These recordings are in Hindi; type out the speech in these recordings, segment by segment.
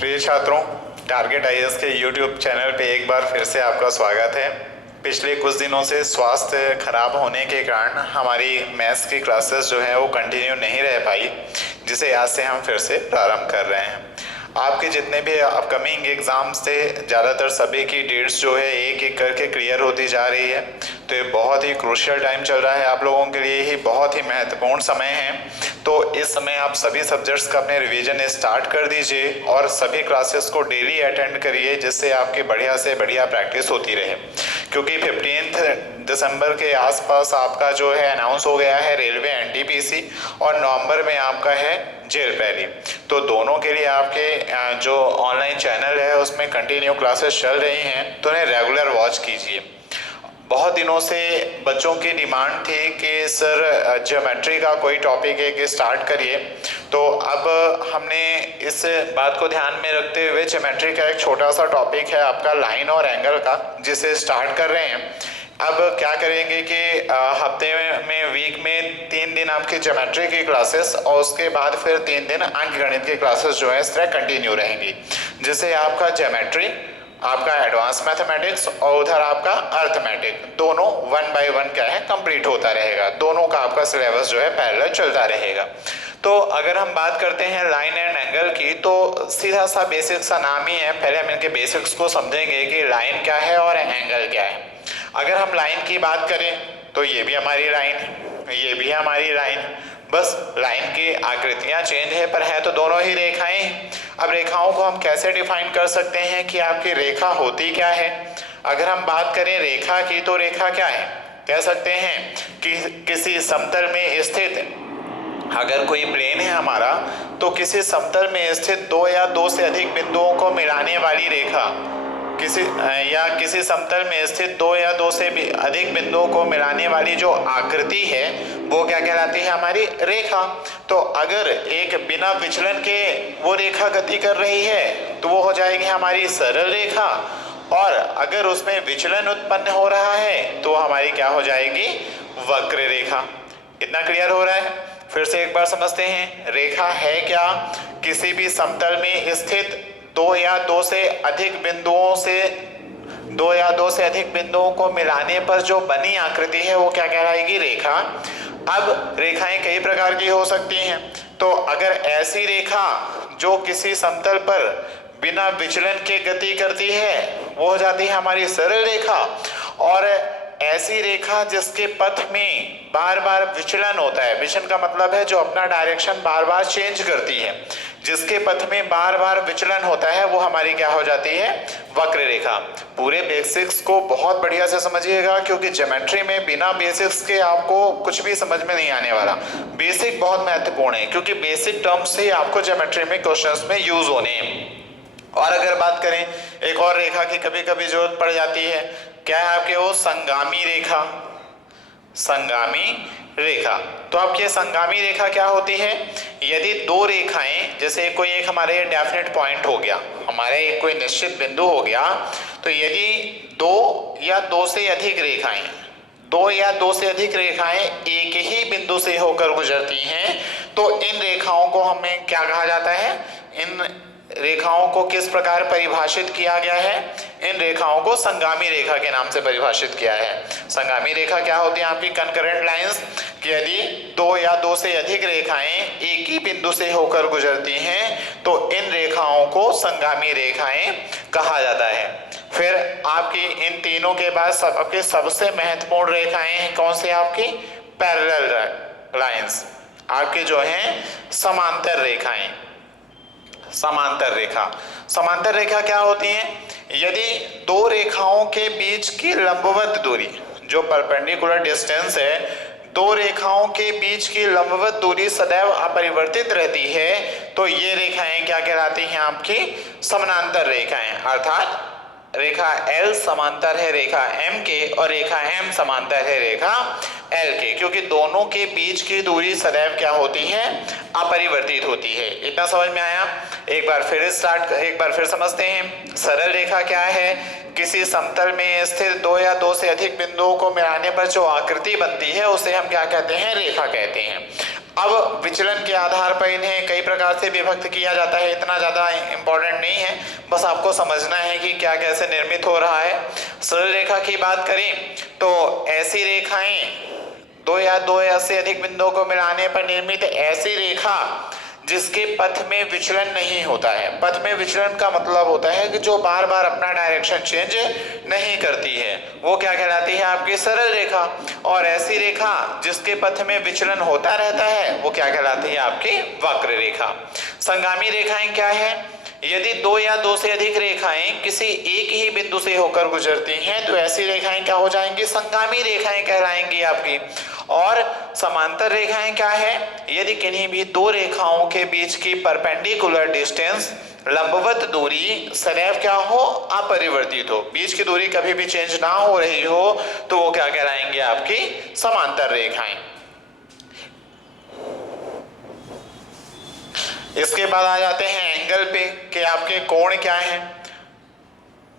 प्रिय छात्रों, टारगेट आईएएस के यूट्यूब चैनल पे एक बार फिर से आपका स्वागत है। पिछले कुछ दिनों से स्वास्थ्य खराब होने के कारण हमारी मैथ्स की क्लासेस जो है वो कंटिन्यू नहीं रह पाई, जिसे आज से हम फिर से प्रारंभ कर रहे हैं। आपके जितने भी अपकमिंग एग्ज़ाम्स थे, ज़्यादातर सभी की डेट्स जो है एक एक करके क्लियर होती जा रही है। तो ये बहुत ही क्रूशियल टाइम चल रहा है आप लोगों के लिए, ही बहुत ही महत्वपूर्ण समय है। तो इस समय आप सभी सब्जेक्ट्स का अपने रिवीजन स्टार्ट कर दीजिए और सभी क्लासेस को डेली अटेंड करिए, जिससे आपकी बढ़िया से बढ़िया प्रैक्टिस होती रहे। क्योंकि 15 दिसंबर के आसपास आपका जो है अनाउंस हो गया है रेलवे एनटीपीसी, और नवंबर में आपका है जेल पैरी। तो दोनों के लिए आपके जो ऑनलाइन चैनल है उसमें कंटिन्यू क्लासेस चल रही हैं, तो उन्हें रेगुलर वॉच कीजिए। बहुत दिनों से बच्चों की डिमांड थी कि सर ज्योमेट्री का कोई टॉपिक एक स्टार्ट करिए। तो अब हमने इस बात को ध्यान में रखते हुए ज्योमेट्री का एक छोटा सा टॉपिक है आपका लाइन और एंगल का, जिसे स्टार्ट कर रहे हैं। अब क्या करेंगे कि हफ्ते में वीक में 3 दिन आपकी ज्योमेट्री की क्लासेस और उसके बाद फिर 3 दिन अंकगणित की क्लासेस जो है इस तरह कंटिन्यू रहेंगी, जिससे आपका ज्योमेट्री, आपका एडवांस मैथमेटिक्स और उधर आपका अर्थमेटिक दोनों 1 बाय 1 क्या है कंप्लीट होता रहेगा। दोनों का आपका सिलेबस जो है पैरेलल चलता रहेगा। तो अगर हम बात करते हैं लाइन एंड एंगल की, तो सीधा सा बेसिक सा नाम ही है। पहले हम इनके बेसिक्स को समझेंगे कि लाइन क्या है और एंगल क्या है। अगर हम लाइन की बात करें तो ये भी हमारी लाइन, ये भी हमारी लाइन, बस लाइन की आकृतियां चेंज है, पर है तो दोनों ही रेखाएं। अब रेखाओं को हम कैसे डिफाइन कर सकते हैं कि आपकी रेखा होती क्या है। अगर हम बात करें रेखा की, तो रेखा क्या है, कह सकते हैं कि किसी समतल में स्थित, अगर कोई प्लेन है हमारा, तो किसी समतल में स्थित 2 या 2 से अधिक बिंदुओं को मिलाने वाली रेखा, किसी समतल में स्थित 2 या 2 से भी अधिक बिंदुओं को मिलाने वाली जो आकृति है वो क्या कहलाती है, हमारी रेखा। तो अगर एक बिना विचलन के वो रेखा गति कर रही है तो वो हो जाएगी हमारी सरल रेखा, और अगर उसमें विचलन उत्पन्न हो रहा है तो हमारी क्या हो जाएगी, वक्र रेखा। इतना क्लियर हो रहा है? फिर से एक बार समझते हैं, रेखा है क्या, किसी भी समतल में स्थित 2 या 2 से अधिक बिंदुओं को मिलाने पर जो बनी आकृति है वो क्या कहलाएगी, रेखा। अब रेखाएं कई प्रकार की हो सकती हैं। तो अगर ऐसी रेखा जो किसी समतल पर बिना विचलन के गति करती है वो हो जाती है हमारी सरल रेखा, और ऐसी रेखा जिसके पथ में बार बार विचलन होता है, विचलन का मतलब है जो अपना डायरेक्शन बार बार चेंज करती है, जिसके पथ में बार बार विचलन होता है वो हमारी क्या हो जाती है, वक्र रेखा। पूरे बेसिक्स को बहुत बढ़िया से समझिएगा, क्योंकि ज्योमेट्री में बिना बेसिक्स के आपको कुछ भी समझ में नहीं आने वाला। बेसिक बहुत महत्वपूर्ण है, क्योंकि बेसिक टर्म्स ही आपको ज्योमेट्री में क्वेश्चंस में यूज होने हैं। और अगर बात करें एक और रेखा की कभी कभी जरूरत पड़ जाती है, क्या है आपके वो संगामी रेखा। संगामी रेखा, तो आपकी संगामी रेखा क्या होती है, यदि 2 रेखाएं, जैसे कोई एक हमारे डेफिनेट पॉइंट हो गया, हमारे एक कोई निश्चित बिंदु हो गया, तो यदि 2 या 2 से अधिक रेखाएं, 2 या 2 से अधिक रेखाएं एक ही बिंदु से होकर गुजरती हैं, तो इन रेखाओं को हमें क्या कहा जाता है, इन रेखाओं को किस प्रकार परिभाषित किया गया है, इन रेखाओं को संगामी रेखा के नाम से परिभाषित किया है। संगामी रेखा क्या होती है, आपकी कंकरेंट लाइंस, कि यदि 2 या 2 से अधिक रेखाएं एक ही बिंदु से होकर गुजरती हैं तो इन रेखाओं को संगामी रेखाएं कहा जाता है। फिर आपकी इन तीनों के बाद आपकी सबसे महत्वपूर्ण रेखाएं कौन सी, आपकी पैरेलल लाइंस, आपके जो हैं समांतर रेखाएं। समांतर रेखा क्या होती है, यदि 2 रेखाओं के बीच की लंबवत दूरी, जो परपेंडिकुलर डिस्टेंस है, 2 रेखाओं के बीच की लंबवत दूरी सदैव अपरिवर्तित रहती है, तो ये रेखाएं क्या कहलाती हैं, आपकी समांतर रेखाएं। अर्थात रेखा L समांतर है रेखा M के और रेखा M समांतर है रेखा L के, क्योंकि दोनों के बीच की दूरी सदैव क्या होती है, अपरिवर्तित होती है। इतना समझ में आया? एक बार फिर समझते हैं। सरल रेखा क्या है, किसी समतल में स्थित 2 या 2 से अधिक बिंदुओं को मिलाने पर जो आकृति बनती है उसे हम क्या कहते हैं, रेखा कहते हैं। अब विचलन के आधार पर इन्हें कई प्रकार से विभक्त किया जाता है, इतना ज़्यादा इम्पोर्टेंट नहीं है, बस आपको समझना है कि क्या कैसे निर्मित हो रहा है। सरल रेखा की बात करें तो ऐसी रेखाएं दो या से अधिक बिंदुओं को मिलाने पर निर्मित ऐसी रेखा जिसके पथ में विचलन नहीं होता है। पथ में विचलन का मतलब होता है कि जो बार बार अपना डायरेक्शन चेंज नहीं करती है, वो क्या कहलाती है? आपकी सरल रेखा। और ऐसी रेखा जिसके पथ में विचलन होता रहता है वो क्या कहलाती है? आपकी वक्र रेखा। संगामी रेखाएं क्या है? यदि दो या दो से अधिक रेखाएं किसी एक ही बिंदु से होकर गुजरती हैं तो ऐसी रेखाएं क्या हो जाएंगी? संगामी रेखाएं कहलाएंगी आपकी। और समांतर रेखाएं क्या है? यदि किन्हीं भी दो रेखाओं के बीच की परपेंडिकुलर डिस्टेंस, लंबवत दूरी सदैव क्या हो? अपरिवर्तित हो, बीच की दूरी कभी भी चेंज ना हो रही हो, तो वो क्या कहलाएंगे? आपकी समांतर रेखाएं। इसके बाद आ जाते हैं एंगल पे कि आपके कोण क्या है।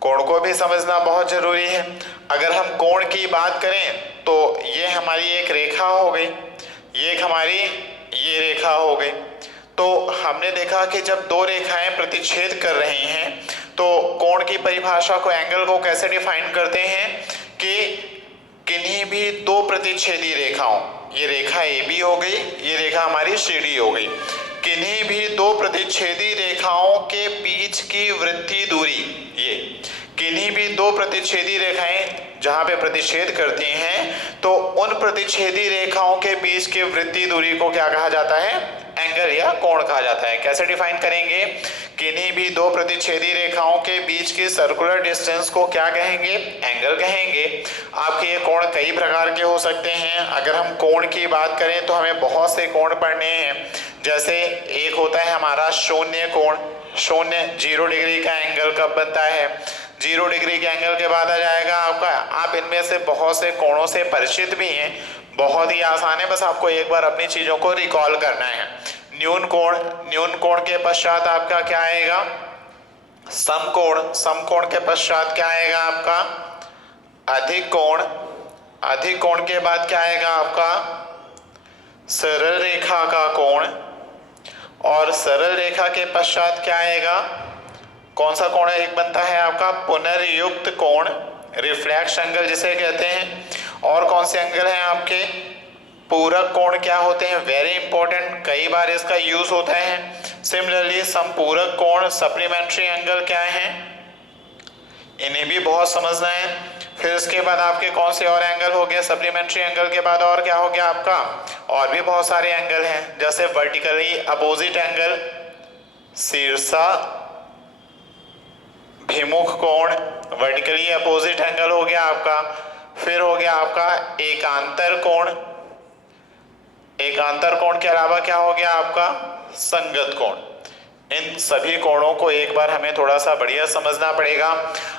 कोण को भी समझना बहुत जरूरी है। अगर हम कोण की बात करें तो ये हमारी एक रेखा हो गई, ये एक हमारी ये रेखा हो गई। तो हमने देखा कि जब दो रेखाएं प्रतिच्छेद कर रही हैं तो कोण की परिभाषा को, एंगल को कैसे डिफाइन करते हैं कि किन्हीं भी दो प्रतिच्छेदी रेखाओं, ये रेखा AB हो गई, ये रेखा हमारी CD हो गई, किन्हीं भी दो प्रतिच्छेदी रेखाओं के बीच की वृत्तीय दूरी, ये किन्हीं भी दो प्रतिच्छेदी रेखाएं जहां पे प्रतिच्छेद करती हैं तो उन प्रतिच्छेदी रेखाओं के बीच की वृत्तीय दूरी को क्या कहा जाता है? एंगल या कोण कहा जाता है। कैसे डिफाइन करेंगे? किन्हीं भी दो प्रतिच्छेदी रेखाओं के बीच की सर्कुलर डिस्टेंस को क्या कहेंगे? एंगल कहेंगे। आपके ये कोण कई प्रकार के हो सकते हैं। अगर हम कोण की बात करें तो हमें बहुत से कोण पढ़ने हैं। जैसे एक होता है हमारा शून्य कोण, शून्य 0 डिग्री का एंगल कब बनता है? 0 डिग्री के एंगल के बाद आ जाएगा आपका, आप इनमें से बहुत से कोणों से परिचित भी हैं, बहुत ही आसान है, बस आपको एक बार अपनी चीजों को रिकॉल करना है। न्यून कोण, न्यून कोण के पश्चात आपका क्या आएगा? समकोण, समकोण के पश्चात क्या आएगा आपका? अधिक कोण, अधिक कोण के बाद क्या आएगा आपका? सरल रेखा का कोण, और सरल रेखा के पश्चात क्या आएगा? कौन सा कोण एक बनता है आपका? पुनर्युक्त कोण, रिफ्लेक्स एंगल जिसे कहते हैं। और कौन से एंगल हैं आपके? पूरक कोण क्या होते हैं? वेरी इंपॉर्टेंट, कई बार इसका यूज होता है। सिमिलरली समपूरक कोण, सप्लीमेंट्री एंगल क्या है? इन्हें भी बहुत समझना है। फिर इसके बाद आपके कौन से और एंगल हो गए? सप्लीमेंट्री एंगल के बाद और क्या हो गया आपका? और भी बहुत सारे एंगल हैं, जैसे वर्टिकली अपोजिट एंगल, शीर्षा भिमुख कोण, वर्टिकली अपोजिट एंगल हो गया आपका। फिर हो गया आपका एकांतर कोण, एकांतर कोण के अलावा क्या हो गया आपका? संगत कोण। इन सभी कोणों को एक बार हमें थोड़ा सा बढ़िया समझना पड़ेगा।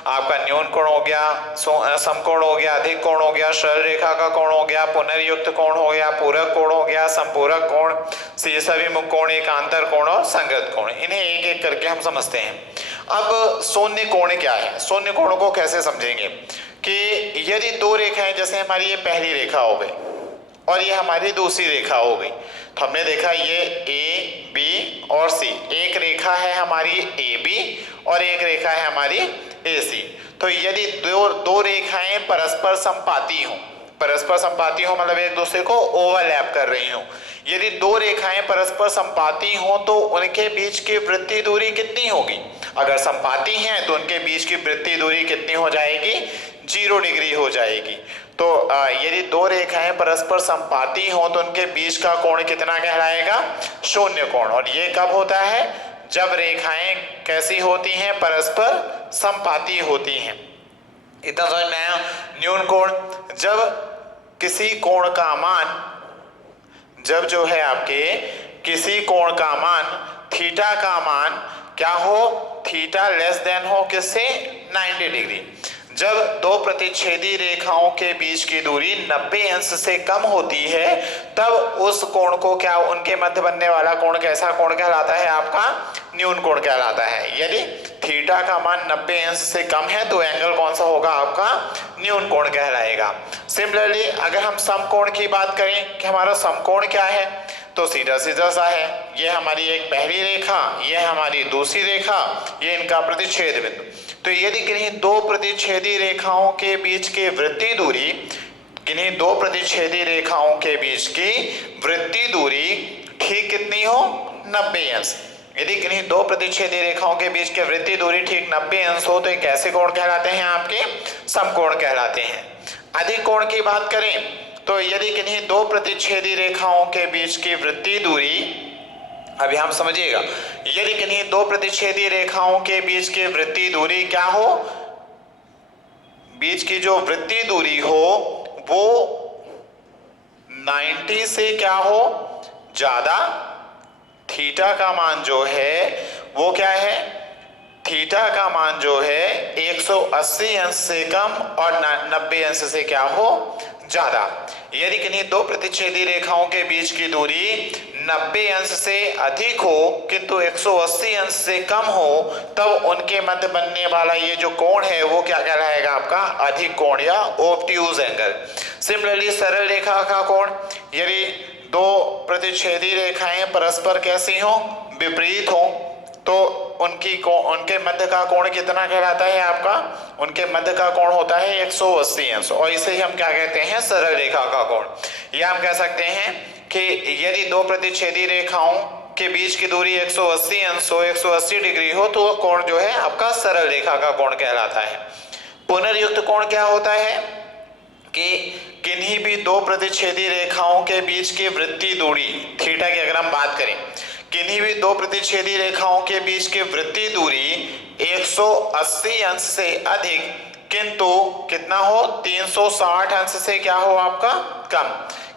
आपका न्यून कोण हो गया, समकोण हो गया, अधिक कोण हो गया, सरल रेखा का कोण हो गया, पुनर्युक्त कोण हो गया, पूरक कोण हो गया, संपूरक कोण, शीर्षाभिमुख कोण, एकांतर कोण और संगत कोण। इन्हें एक एक करके हम समझते हैं। अब शून्य कोण क्या है? शून्य कोण को कैसे समझेंगे कि यदि दो रेखाएं, जैसे हमारी ये पहली रेखा हो गई और ये हमारी दूसरी रेखा हो गई, तो हमने देखा ये A, B और C, एक रेखा है हमारी AB और एक रेखा है हमारी AC। तो यदि दो रेखाएं परस्पर संपाती हों, परस्पर संपाती हो मतलब एक दूसरे को ओवरलैप कर रही हो, यदि दो रेखाएं परस्पर संपाती हो तो उनके बीच की वृत्तीय दूरी कितनी होगी? अगर संपाती हैं तो उनके बीच की वृत्तीय दूरी कितनी हो जाएगी? 0 डिग्री हो जाएगी। तो यदि दो रेखाएं परस्पर संपाती हो तो उनके बीच का कोण कितना कहलाएगा? शून्य कोण। और ये कब होता है? जब रेखाएं कैसी होती हैं? परस्पर संपाती होती हैं। इतना समझ में आया? न्यून कोण, जब किसी कोण का मान, जब जो है आपके किसी कोण का मान, थीटा का मान क्या हो? थीटा लेस देन हो किससे? 90 डिग्री। जब दो प्रतिच्छेदी रेखाओं के बीच की दूरी 90 अंश से कम होती है तब उस कोण को क्या, उनके मध्य बनने वाला कोण कैसा कोण कहलाता है? आपका न्यून कोण कहलाता है। यदि थीटा का मान 90 अंश से कम है तो एंगल कौन सा होगा? आपका न्यून कोण कहलाएगा। सिमिलरली अगर हम समकोण की बात करें कि हमारा समकोण क्या है, तो सीधा सीधा सा है, ये हमारी एक पहली रेखा, ये हमारी दूसरी रेखा, ये इनका प्रतिच्छेद बिंदु। तो यदि किन्हीं दो प्रतिच्छेदी रेखाओं के बीच की वृत्तीय दूरी, किन्हीं दो प्रतिच्छेदी रेखाओं के बीच की वृत्तीय दूरी ठीक कितनी हो, 90 अंश। यदि किन्हीं दो प्रतिच्छेदी रेखाओं के बीच की वृत्तीय दूरी ठीक 90 अंश हो तो ये कैसे कोण कहलाते हैं, आपके समकोण कहलाते हैं। अधिक कोण की बात करें तो यदि किन्हीं दो प्रतिच्छेदी रेखाओं के बीच की वृत्तीय दूरी, अभी हम समझिएगा, यदि किन्हीं दो प्रतिच्छेदी रेखाओं के बीच की वृत्तीय दूरी क्या हो, बीच की जो वृत्तीय दूरी हो वो 90 से क्या हो, ज्यादा, थीटा का मान जो है वो क्या है, थीटा का मान जो है 180 अंश से कम और 90 अंश से क्या हो, ज्यादा। यदि किन्हीं दो प्रतिच्छेदी रेखाओं के बीच की दूरी 90 अंश से अधिक हो किंतु 180 अंश से कम हो, तब उनके मध्य बनने वाला ये जो कोण है वो क्या कहलाएगा, आपका अधिक कोण या ऑब्ट्यूज एंगल। सिमिलरली सरल रेखा का कोण, यदि दो प्रतिच्छेदी रेखाएं परस्पर कैसी हो, विपरीत हो, तो उनके मध्य का कोण कितना कहलाता है, आपका उनके मध्य का कोण होता है 180 अंश, और इसे ही हम क्या कहते हैं, सरल रेखा का कोण। या हम कह सकते हैं कि यदि दो प्रतिच्छेदी रेखाओं के बीच की दूरी 180 अंश हो, 180 डिग्री हो, तो वह कोण जो है आपका सरल रेखा का कोण कहलाता है। पुनर्युक्त कोण क्या होता है कि किन्हीं भी दो प्रतिच्छेदी रेखाओं के बीच की वृत्तीय दूरी, थीटा की अगर हम बात करें, किन्हीं भी दो प्रतिच्छेदी रेखाओं के बीच की वृत्तीय दूरी 180 अंश से अधिक किंतु कितना हो, 360 अंश से क्या हो, आपका कम।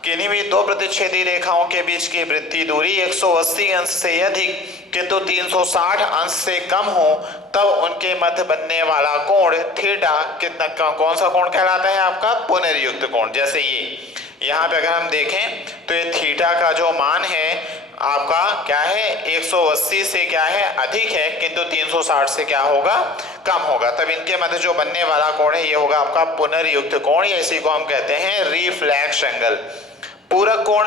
किन्हीं भी दो प्रतिच्छेदी रेखाओं के बीच की वृत्तीय दूरी 180 अंश से अधिक किंतु 360 अंश से कम हो, तब उनके मध्य बनने वाला कोण थीटा कितना, कौन सा कोण कहलाता है, आपका पुनर्युक्त कोण। जैसे ये यहाँ पे अगर हम देखें तो ये थीटा का जो मान है आपका क्या है, 180 से क्या है, अधिक है, किंतु 360 से क्या होगा, कम होगा, तब इनके मध्य जो बनने वाला कोण है ये होगा आपका पुनर्युक्त कोण, या इसी को हम कहते हैं रिफ्लेक्स एंगल। पूरक कोण,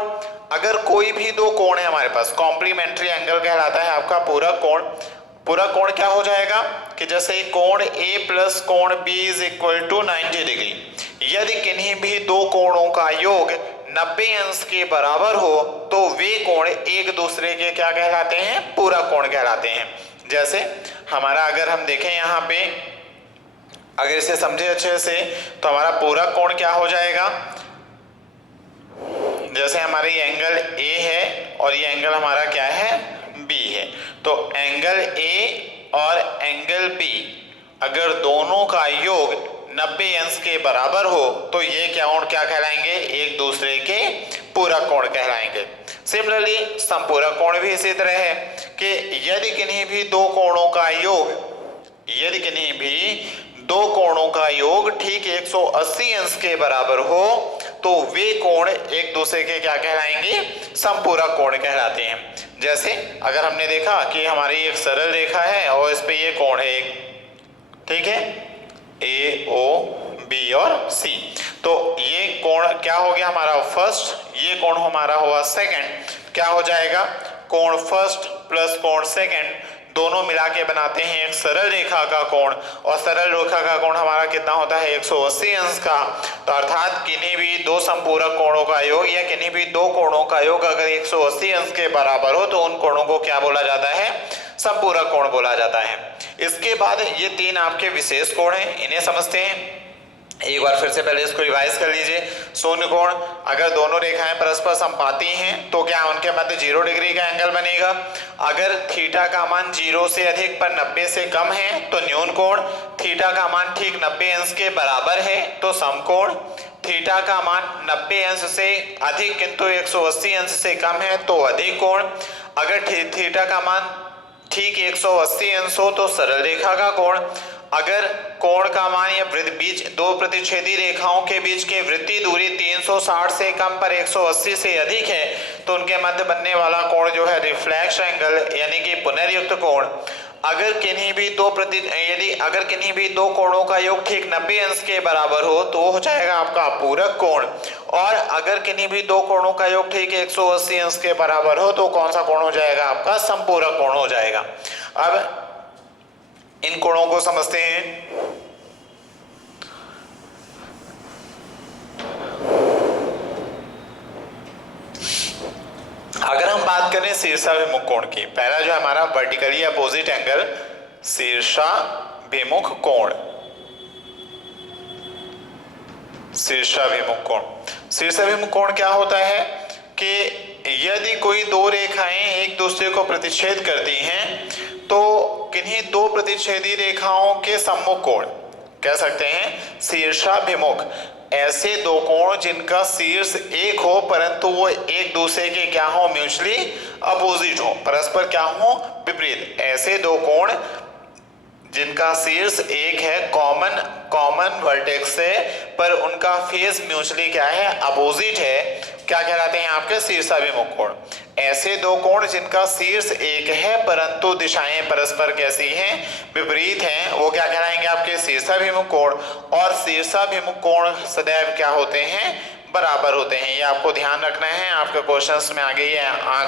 अगर कोई भी दो कोण है हमारे पास, कॉम्प्लीमेंट्री एंगल कहलाता है आपका पूरक कोण। पूरक कोण क्या हो जाएगा कि जैसे कोण A प्लस कोण B is equal to 90 degree, यदि किन्हीं भी दो कोणों का योग 90 अंश के बराबर हो तो वे कोण एक दूसरे के क्या कहलाते हैं, पूरक कोण कहलाते हैं। जैसे हमारा अगर हम देखें यहाँ पे, अगर इसे समझे अच्छे से, तो हमारा पूरक कोण क्या हो जाएगा, जैसे हमारा ये एंगल A है और ये एंगल हमारा क्या है, B है, तो एंगल A और एंगल B अगर दोनों का योग 90 अंश के बराबर हो तो ये क्या कहलाएंगे, एक दूसरे के पूरक कोण कहलाएंगे। सिमिलरली समपूरक कोण भी इसी तरह है कि यदि किन्हीं भी दो कोणों का योग, यदि किन्हीं भी दो कोणों का योग ठीक 180 अंश के बराबर हो तो वे कोण एक दूसरे के क्या कहलाएंगे, समपूरक कोण कहलाते हैं। जैसे अगर हमने देखा कि हमारी एक सरल रेखा है और इस पे ये कोण है एक, ठीक है, AOB और C, तो ये कोण क्या हो गया हमारा फर्स्ट, ये कोण हमारा हुआ सेकंड, क्या हो जाएगा, कोण फर्स्ट प्लस कोण सेकंड दोनों मिला के बनाते हैं एक सरल रेखा का कोण, और सरल रेखा का कोण हमारा कितना होता है, 180 अंश का। तो अर्थात किन्हीं भी दो समपूरक कोणों का योग या किन्हीं भी दो कोणों का योग अगर 180 अंश के बराबर हो तो उन कोणों को क्या बोला जाता है, समपूरक कोण बोला जाता है। इसके बाद ये तीन आपके विशेष कोण हैं, इन्हें समझते हैं। एक बार फिर से पहले इसको रिवाइज कर लीजिए। शून्य कोण, अगर दोनों रेखाएं परस्पर समपाती हैं तो क्या उनके मध्य 0 डिग्री का एंगल बनेगा। अगर थीटा का मान 0 से अधिक पर 90 से कम है तो न्यून कोण, थीटा का मान ठीक 90 अंश के बराबर है तो समकोण, थीटा का मान 90 अंश से अधिक किंतु 180 अंश से कम है तो अधिक कोण, अगर थीटा का मान ठीक 180 अंश हो तो सरल रेखा का कोण, अगर कोण का मान या बीच दो प्रतिच्छेदी रेखाओं के बीच की वृत्तीय दूरी 360 से कम पर 180 से अधिक है तो उनके मध्य बनने वाला कोण जो है रिफ्लेक्स एंगल यानी कि पुनर्युक्त कोण, अगर किन्हीं भी दो कोणों का योग ठीक 90 अंश के बराबर हो तो हो जाएगा आपका पूरक कोण, और अगर किन्हीं भी दो कोणों का योग ठीक 180 अंश के बराबर हो तो कौन सा कोण हो जाएगा आपका समपूरक कोण हो जाएगा। अब इन कोणों को समझते हैं। अगर हम बात करें शीर्षाभिमुख कोण की, पहला जो हमारा वर्टिकली अपोजिट एंगल शीर्षाभिमुख कोण, शीर्षाभिमुख कोण। शीर्षाभिमुख कोण क्या होता है कि यदि कोई दो रेखाएं एक दूसरे को प्रतिच्छेद करती हैं तो किन्हीं दो प्रतिच्छेदी रेखाओं के सम्मुख कोण कह सकते हैं शीर्षाभिमुख। ऐसे दो कोण जिनका शीर्ष एक हो परंतु वो एक दूसरे के क्या हो, म्यूचुअली अपोजिट हो, परस्पर क्या हो, विपरीत। ऐसे दो कोण जिनका शीर्ष एक है, कॉमन वर्टेक्स से, पर उनका फेस म्यूचुअली क्या है, अपोजिट है, क्या कहलाते हैं आपके शीर्षाभिमुख कोण। ऐसे दो कोण जिनका शीर्ष एक है परंतु दिशाएं परस्पर कैसी हैं, विपरीत हैं, वो क्या कहलाएंगे आपके शीर्षाभिमुख कोण। और शीर्षाभिमुख कोण सदैव क्या होते हैं, बराबर होते हैं। ये आपको ध्यान रखना है, आपके क्वेश्चंस में आगे ये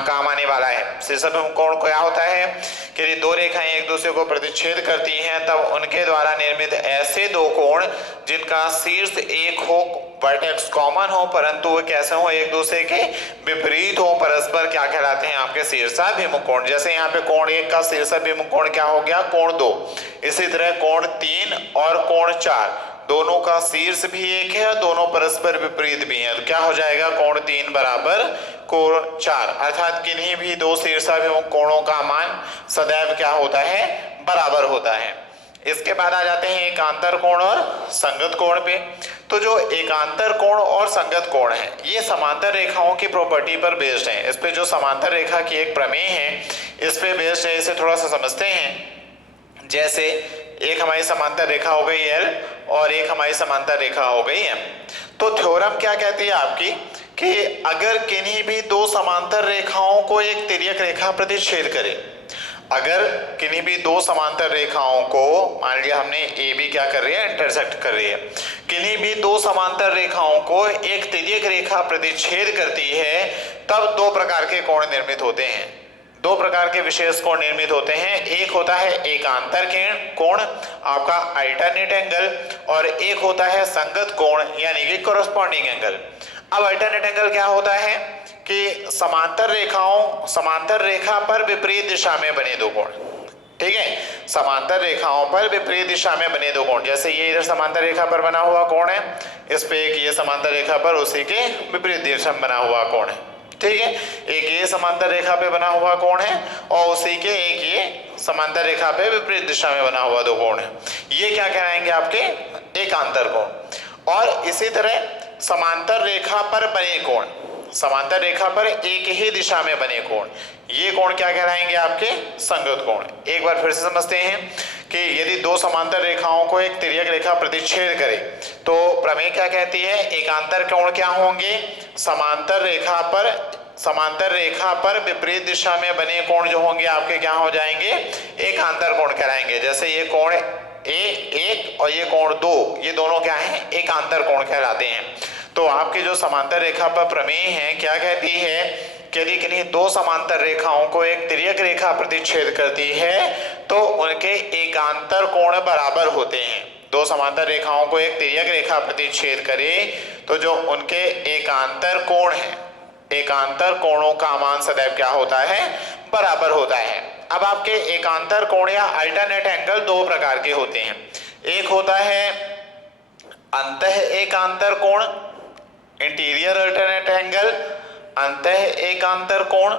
काम आने वाला है। शीर्षाभिमुख कोण क्या होता है कि यदि दो रेखाएं एक दूसरे को प्रतिच्छेद करती हैं तब उनके द्वारा निर्मित ऐसे दो कोण जिनका शीर्ष एक हो, वर्टेक्स कॉमन हो, परंतु वो कैसे हो, एक दूसरे के विपरीत हो, परस्पर क्या कहलाते हैं आपके शीर्षाभिमुख कोण। जैसे यहाँ पे कोण 1 का शीर्षाभिमुख कोण क्या हो गया, कोण 2। इसी तरह कोण 3 और कोण 4 दोनों का शीर्ष भी एक है और दोनों परस्पर विपरीत भी हैं, तो क्या हो जाएगा, कोण 3 बराबर कोण 4। अर्थात किन्हीं भी दो शीर्षाभिमुख कोणों का मान सदैव क्या होता है, बराबर होता है। इसके बाद आ जाते हैं एकांतर कोण और संगत कोण पे। तो जो एकांतर कोण और संगत कोण है ये समांतर रेखाओं की प्रॉपर्टी पर बेस्ड है। इस पे जो समांतर रेखा की एक प्रमेय है इस पे बेस्ड है, इसे थोड़ा सा समझते हैं। जैसे एक हमारी समांतर रेखा हो गई L और एक हमारी समांतर रेखा हो गई M। तो थ्योरम क्या कहती है आपकी कि अगर किन्हीं भी दो समांतर रेखाओं को एक तिर्यक रेखा प्रतिच्छेद करे, अगर किन्हीं भी दो समांतर रेखाओं को, मान लिया हमने ए बी क्या कर रही है, इंटरसेक्ट कर रही है, किन्हीं भी दो समांतर रेखाओं को एक तिर्यक रेखा प्रतिच्छेद करती है तब दो प्रकार के कोण निर्मित होते हैं, दो प्रकार के विशेष कोण निर्मित होते हैं। एक होता है एकांतर कोण आपका अल्टरनेट एंगल, और एक होता है संगत कोण यानी कि कोरस्पॉन्डिंग एंगल। अब अल्टरनेट एंगल क्या होता है कि समांतर रेखा पर विपरीत दिशा में बने दो कोण, ठीक है, समांतर रेखाओं पर विपरीत दिशा में बने दो कोण। जैसे ये इधर समांतर रेखा पर बना हुआ कोण है, इस पे एक ये समांतर रेखा पर उसी के विपरीत दिशा में बना हुआ कोण है, ठीक है। एक ये समांतर रेखा पे बना हुआ कोण है और उसी के एक ये समांतर रेखा पे विपरीत दिशा में बना हुआ दो कोण है, ये क्या कहलाएंगे आपके एकांतर कोण। और इसी तरह समांतर रेखा पर बने कोण, समांतर रेखा पर एक ही दिशा में बने कोण, ये कोण क्या कहलाएंगे आपके संगत कोण। एक बार फिर से समझते हैं कि यदि दो समांतर रेखाओं को एक तिर्यक रेखा प्रतिच्छेद करे तो प्रमेय क्या कहती है, एकांतर कोण क्या होंगे, समांतर रेखा पर विपरीत दिशा में बने कोण जो होंगे आपके क्या हो जाएंगे, एकांतर कोण कहलाएंगे। जैसे ये कोण A1 और ये कोण 2, ये दोनों क्या हैं, एकांतर कोण कहलाते हैं। तो आपकी जो समांतर रेखा पर प्रमेय है क्या कहती है कि यदि किन्हीं दो समांतर रेखाओं को एक तिर्यक रेखा प्रतिच्छेद करती है तो उनके एकांतर कोण बराबर होते हैं। दो समांतर रेखाओं को एक तिर्यक रेखा प्रतिच्छेद करे तो जो उनके एकांतर कोण है, एकांतर कोणों का मान सदैव क्या होता है, बराबर होता है। अब आपके एकांतर कोण या अल्टरनेट एंगल दो प्रकार के होते हैं। एक होता है अंतः एकांतर कोण, इंटीरियर अल्टरनेट एंगल, अंतः एकांतर कोण,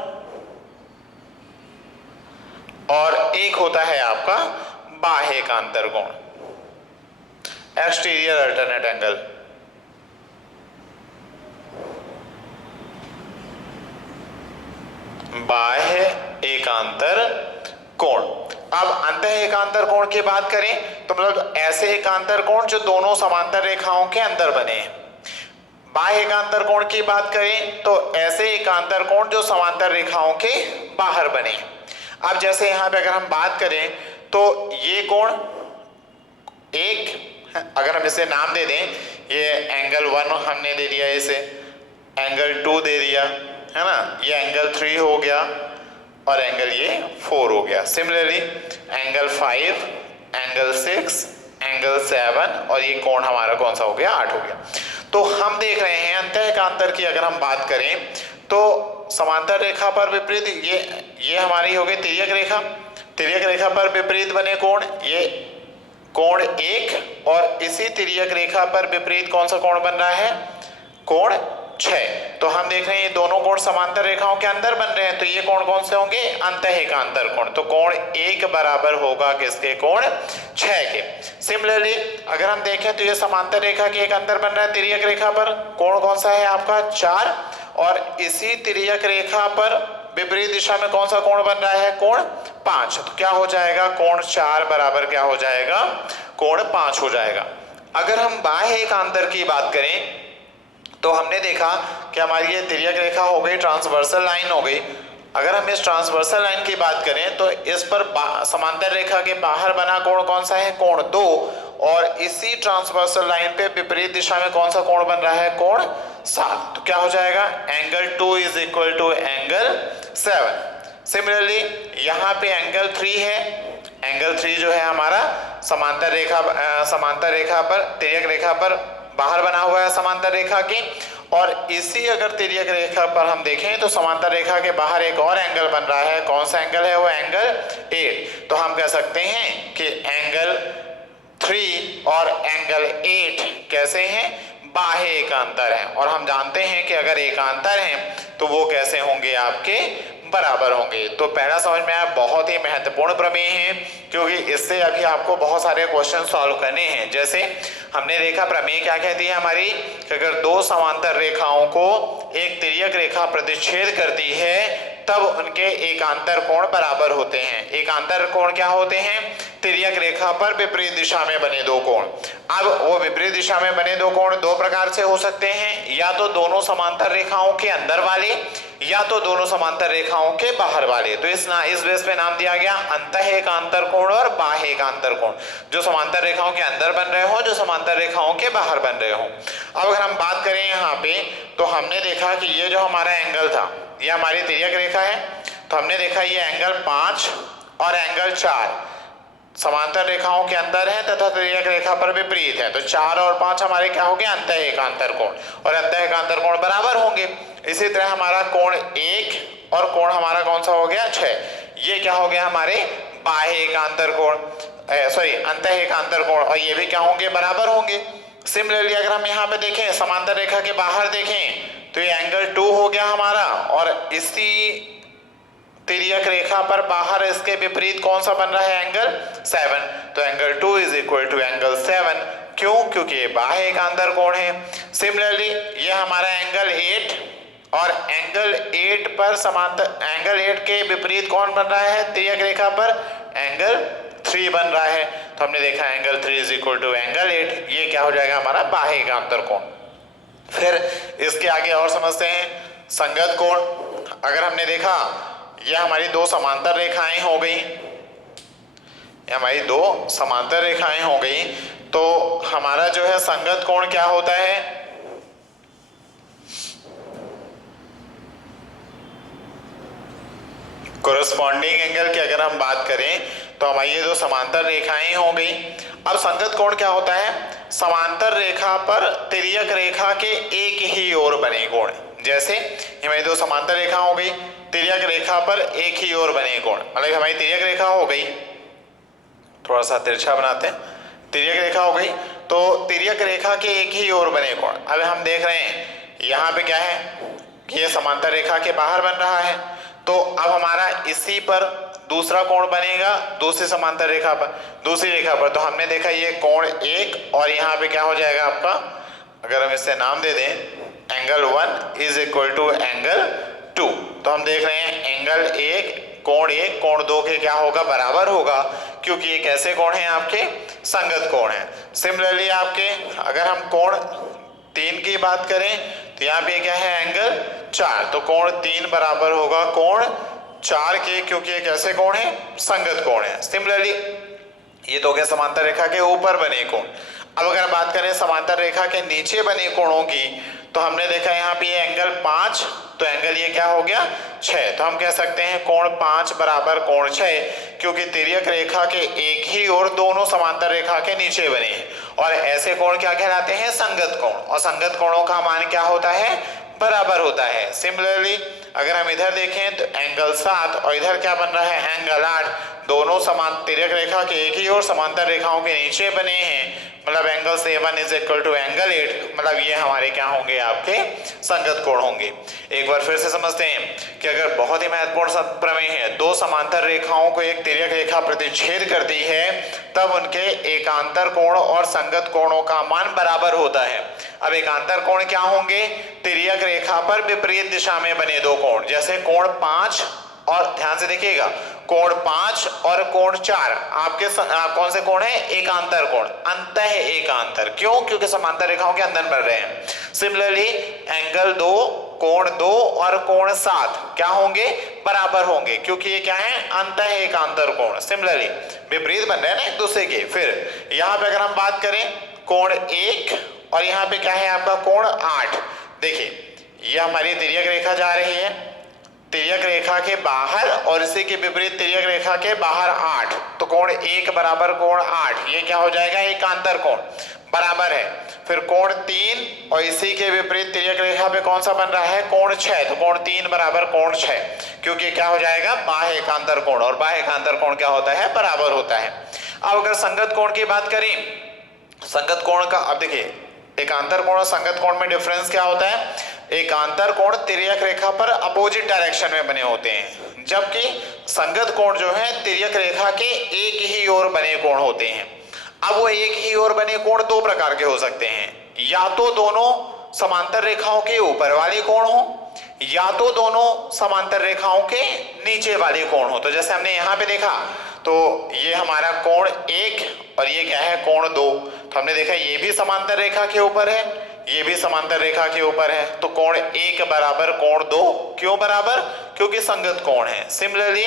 और एक होता है आपका बाह्य एकांतर कोण, एक्सटीरियर अल्टरनेट एंगल। बाह्य एकांतर कोण। अब अंतः एकांतर कोण की बात करें तो मतलब ऐसे एकांतर कोण जो दोनों समांतर रेखाओं के अंदर बने हैं। बाह्य एकांतर कोण की बात करें तो ऐसे एकांतर कोण जो समांतर रेखाओं के बाहर बने। अब जैसे यहाँ पे अगर हम बात करें तो ये कोण एक, अगर हम इसे नाम दे दें, ये एंगल 1 हमने दे दिया, इसे एंगल 2 दे दिया, है ना, ये एंगल 3 हो गया और एंगल ये 4 हो गया। सिमिलरली एंगल 5, एंगल 6, एंगल 7 और ये कोण हमारा कौन सा हो गया, 8 हो गया। तो हम देख रहे हैं अंतःएकांतर की अगर हम बात करें तो समांतर रेखा पर विपरीत ये हमारी हो गई तिर्यक रेखा, तिर्यक रेखा पर विपरीत बने कोण, ये कोण 1 और इसी तिर्यक रेखा पर विपरीत कौन सा कोण बन रहा है, कोण 6। तो हम देख रहे हैं ये दोनों कोण समांतर रेखाओं के अंदर बन रहे हैं, तो ये कोण कौन से होंगे, अंतःएकांतर कोण। तो कोण 1 बराबर होगा किसके, कोण 6 के। सिमिलरली अगर हम देखें तो ये समांतर रेखा के एक अंदर बन रहा है तिर्यक रेखा पर, कोण कौन सा है आपका 4 और इसी तिर्यक रेखा पर विपरीत दिशा में कौन सा कोण बन रहा है, कोण 5। तो क्या हो जाएगा, कोण 4 बराबर क्या हो जाएगा, कोण 5 हो जाएगा। अगर हम बाह्य एकांतर की बात करें तो हमने देखा कि हमारी ये तिर्यक रेखा हो गई, ट्रांसवर्सल लाइन हो गई। अगर हम इस ट्रांसवर्सल लाइन की बात करें तो इस पर समांतर रेखा के बाहर बना कोण कौन सा है, कोण 2 और इसी ट्रांसवर्सल लाइन पे विपरीत दिशा में कौन सा कोण बन रहा है, कोण 7। तो क्या हो जाएगा, angle 2 is equal to angle 7। Similarly यहाँ पे एंगल 3 है, एंगल 3 जो है हमारा समांतर रेखा पर तिर्यक रेखा पर बाहर बना हुआ है समांतर रेखा के, और इसी अगर तिर्यक रेखा पर हम देखें तो समांतर रेखा के बाहर एक और एंगल बन रहा है, कौन सा एंगल है वो, एंगल 8। तो हम कह सकते हैं कि एंगल 3 और एंगल 8 कैसे हैं, बाह्य एकांतर हैं। और हम जानते हैं कि अगर एकांतर हैं तो वो कैसे होंगे, आपके बराबर होंगे। तो पहला समझ में आया, बहुत ही महत्वपूर्ण प्रमेय है क्योंकि इससे अभी आपको बहुत सारे क्वेश्चन सॉल्व करने हैं। जैसे हमने देखा प्रमेय क्या कहती है हमारी, कि अगर दो समांतर रेखाओं को एक तिर्यक रेखा प्रतिच्छेद करती है तब उनके एकांतर कोण बराबर होते हैं। एकांतर कोण क्या होते हैं, तिर्यक रेखा पर विपरीत दिशा में बने दो कोण। अब वो विपरीत दिशा में बने दो कोण दो प्रकार से हो सकते हैं, या तो दोनों समांतर रेखाओं के अंदर वाले या तो दोनों समांतर रेखाओं के बाहर वाले। तो इस बेस पे नाम दिया गया अंतःएकांतर कोण और बाह्य एकांतर कोण। जो समांतर रेखाओं के अंदर बन रहे हो, जो समांतर रेखाओं के बाहर बन रहे हो। अब अगर हम बात करें यहाँ पे तो हमने देखा कि ये जो हमारा एंगल था ये हमारी तिर्यक रेखा है, तो हमने देखा ये एंगल 5 और एंगल 4 समांतर रेखाओं के अंदर है तथा तिर्यक रेखा पर विपरीत है। तो 4 और 5 हमारे क्या हो गए, अंतःएकांतर कोण, और अंतःएकांतर कोण बराबर होंगे। इसी तरह हमारा कोण 1 और कोण हमारा कौन सा हो गया 6, ये क्या हो गया हमारे बाह्य एकांतर कोण, अंतःएकांतर कोण, और ये भी क्या होंगे, बराबर होंगे। सिमिलरली अगर हम यहाँ पे देखें समांतर रेखा के बाहर देखें तो ये एंगल 2 हो गया हमारा, और इसी तिर्यक रेखा पर बाहर इसके विपरीत कौन सा बन रहा है, एंगल 7। तो angle 2 is equal to angle 7, क्यों, क्योंकि ये बाह्य एकांतर कोण है। सिमिलरली ये हमारा एंगल 8 और एंगल 8 पर एंगल 8 के विपरीत कौन बन रहा है, तिर्यक रेखा पर एंगल 3 बन रहा है। तो हमने देखा angle 3 is equal to angle 8, ये क्या हो जाएगा हमारा बाह्य एकांतर कोण। फिर इसके आगे और समझते हैं संगत कोण। अगर हमने देखा ये हमारी दो समांतर रेखाएं हो गई, ये हमारी दो समांतर रेखाएं हो गई, तो हमारा जो है संगत कोण क्या होता है, कोरस्पॉन्डिंग एंगल की अगर हम बात करें तो हमारी ये दो समांतर रेखाएं हो गई। अब संगत कोण क्या होता है, समांतर रेखा पर तिर्यक रेखा के एक ही ओर बने कोण। जैसे हमारी दो समांतर रेखा हो गई, तिर्यक रेखा पर एक ही ओर बने कोण, मतलब हमारी तिर्यक रेखा हो गई, थोड़ा सा तिरछा बनाते हैं, तिर्यक रेखा हो गई, तो तिर्यक रेखा के एक ही ओर बने कोण। अब हम देख रहे हैं यहाँ पे क्या है कि ये समांतर रेखा के बाहर बन रहा है, तो अब हमारा इसी पर दूसरा कोण बनेगा दूसरी समांतर रेखा पर, दूसरी रेखा पर। तो हमने देखा ये कोण 1 और यहाँ पे क्या हो जाएगा आपका, अगर हम इससे नाम दे दें angle 1 is equal to angle 2। तो हम देख रहे हैं एंगल 1 कोण 2 के क्या होगा, बराबर होगा, क्योंकि ये कैसे कोण हैं आपके, संगत कोण है। सिमिलरली आपके अगर हम कोण 3 की बात करें तो यहाँ पे क्या है एंगल 4, तो कोण 3 बराबर होगा कोण 4 के, क्योंकि एक ऐसे कोण है संगत कोण है। सिमिलरली ये तो क्या समांतर रेखा के ऊपर बने कोण। अब अगर बात करें समांतर रेखा के नीचे बने कोणों की, तो हमने देखा यहाँ पे ये एंगल 5, तो एंगल ये क्या हो गया 6, तो हम कह सकते हैं कोण 5 बराबर कोण 6, क्योंकि तिर्यक रेखा के एक ही ओर दोनों समांतर रेखा के नीचे बने हैं। और ऐसे कोण क्या कहलाते हैं संगत कोण, और संगत कोणों का मान क्या होता है बराबर होता है। सिमिलरली अगर हम इधर देखें तो एंगल 7 और इधर क्या बन रहा है एंगल 8, दोनों समान तिर्यक रेखा के एक ही ओर समांतर रेखाओं के नीचे बने हैं, मतलब angle 7 is equal to angle 8, मतलब ये हमारे क्या होंगे आपके संगत कोण होंगे। एक बार फिर से समझते हैं कि अगर बहुत ही महत्वपूर्ण प्रमेय है, दो समांतर रेखाओं को एक तिर्यक रेखा प्रतिच्छेद करती है, तब उनके एकांतर कोण और संगत कोणों का मान बराबर होता है। अब एकांतर कोण क्या होंगे, तिर्यक रेखा पर विपरीत दिशा में बने दो कोण, जैसे कोण 5 और ध्यान से देखिएगा कोण 5 और कोण 4 आपके कौन से कोण है एकांतर कोण, अंतः एकांतर। क्यों, क्योंकि समांतर रेखाओं के अंदर बढ़ रहे हैं। सिमिलरली एंगल 2, कोण 2 और कोण 7 क्या होंगे बराबर होंगे, क्योंकि ये क्या है अंतः एकांतर कोण। सिमिलरली विपरीत बन रहे हैं ना एक दूसरे के। फिर यहाँ पे अगर हम बात करें कोण 1 और यहाँ पे क्या है आपका कोण 8, देखिए ये हमारी तिर्यक रेखा जा रही है, तिर्यक रेखा के बाहर और इसी के विपरीत तिर्यक रेखा के बाहर 8, तो कोण 1 बराबर कोण 8, ये क्या हो जाएगा एकांतर कोण बराबर है। फिर कोण 3 और इसी के विपरीत तिर्यक रेखा पे कौन सा बन रहा है कोण 6, तो कोण 3 बराबर कोण 6, क्योंकि क्या हो जाएगा बाह्य एकांतर कोण, और बाह्य एकांतर कोण क्या होता है बराबर होता है। अब अगर संगत कोण की बात करें, संगत कोण का अब देखिए एकांतर कोण और संगत कोण में डिफरेंस क्या होता है, एकांतर कोण तिर्यक रेखा पर अपोजिट डायरेक्शन में बने होते हैं, जबकि संगत कोण जो है तिर्यक रेखा के एक ही ओर बने कोण होते हैं। अब वो एक ही ओर बने कोण दो प्रकार के हो सकते हैं, या तो दोनों समांतर रेखाओं के ऊपर वाले कोण हो, या तो दोनों समांतर रेखाओं के नीचे वाले कोण हो। तो जैसे हमने यहाँ पे देखा तो ये हमारा कोण 1 और ये क्या है कोण 2, तो हमने देखा ये भी समांतर रेखा के ऊपर है, ये भी समांतर रेखा के ऊपर है, तो कोण 1 बराबर कोण 2, क्यों बराबर, क्योंकि संगत कोण है। सिमिलरली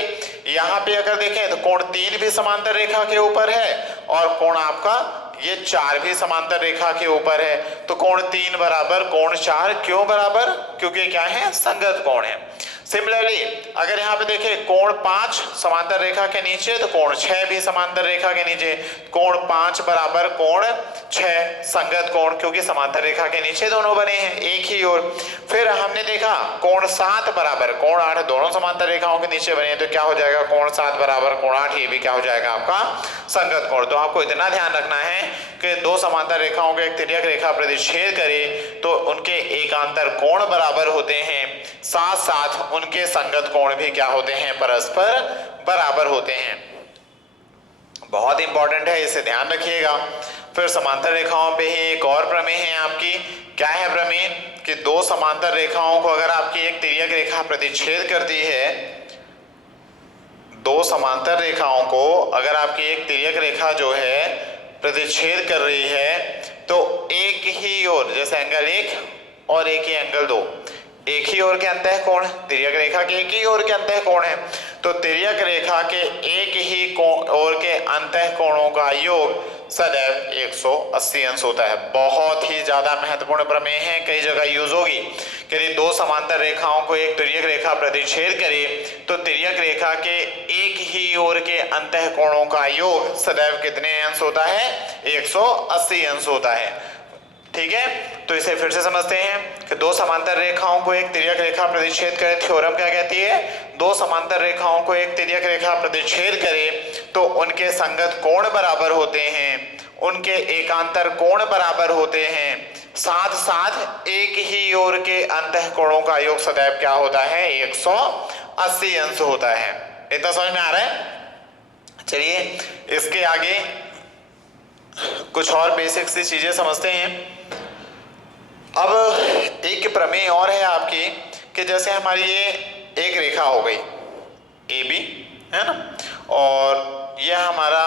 यहाँ पे अगर देखें तो कोण 3 भी समांतर रेखा के ऊपर है और कोण आपका ये 4 भी समांतर रेखा के ऊपर है, तो कोण 3 बराबर कोण 4, क्यों बराबर, क्योंकि क्या है संगत कोण है। सिमिलरली अगर यहाँ पे देखें कोण 5 समांतर रेखा के नीचे, तो कोण 6 भी समांतर रेखा के नीचे, कोण 5 बराबर कोण 6 संगत कोण, क्योंकि समांतर रेखा के नीचे दोनों बने हैं एक ही ओर। फिर हमने देखा कोण 7 बराबर कोण 8, दोनों समांतर रेखाओं के नीचे बने हैं, तो क्या हो जाएगा कोण 7 बराबर कोण 8, ये भी क्या हो जाएगा आपका संगत कोण। तो आपको इतना ध्यान रखना है कि दो समांतर रेखाओं को एक तिर्यक रेखा प्रतिच्छेद करे तो उनके एकांतर कोण बराबर होते हैं, साथ साथ उनके संगत कोण भी क्या होते हैं परस्पर बराबर होते हैं। बहुत इंपॉर्टेंट है, इसे ध्यान रखिएगा। फिर समांतर रेखाओं पे ही एक और प्रमेय है आपकी, क्या है प्रमेय कि दो समांतर रेखाओं को अगर आपकी एक तिर्यक रेखा प्रतिच्छेद करती है, दो समांतर रेखाओं को अगर आपकी एक तिर्यक रेखा जो है प्रतिच्छेद कर रही है, तो एक ही ओर जैसे एंगल 1 और एक ही एंगल 2, एक ही ओर के अंतः कोण, तिर्यक रेखा के एक ही ओर के अंतः कोण है, तो तिर्यक रेखा के एक ही ओर के अंतः कोणों का योग सदैव 180 अंश होता है। बहुत ही ज्यादा महत्वपूर्ण प्रमेय है, कई जगह यूज होगी। यदि दो समांतर रेखाओं को एक तिर्यक रेखा प्रतिच्छेद करे तो तिर्यक रेखा के एक ही ओर के अंतः कोणों का योग सदैव कितने अंश होता है 180 अंश होता है। ठीक है, तो इसे फिर से समझते हैं कि दो समांतर रेखाओं को एक तिर्यक रेखा प्रतिच्छेद करे, थ्योरम क्या कहती है, दो समांतर रेखाओं को एक तिर्यक रेखा प्रतिच्छेद करे तो उनके संगत कोण बराबर होते हैं, उनके एकांतर कोण बराबर होते हैं, साथ साथ एक ही ओर के अंतः कोणों का योग सदैव क्या होता है 180 अंश होता है। इतना समझ में आ रहा है। चलिए इसके आगे कुछ और बेसिक सी चीजें समझते हैं। अब एक प्रमेय और है आपकी कि जैसे हमारी ये एक रेखा हो गई AB है ना, और ये हमारा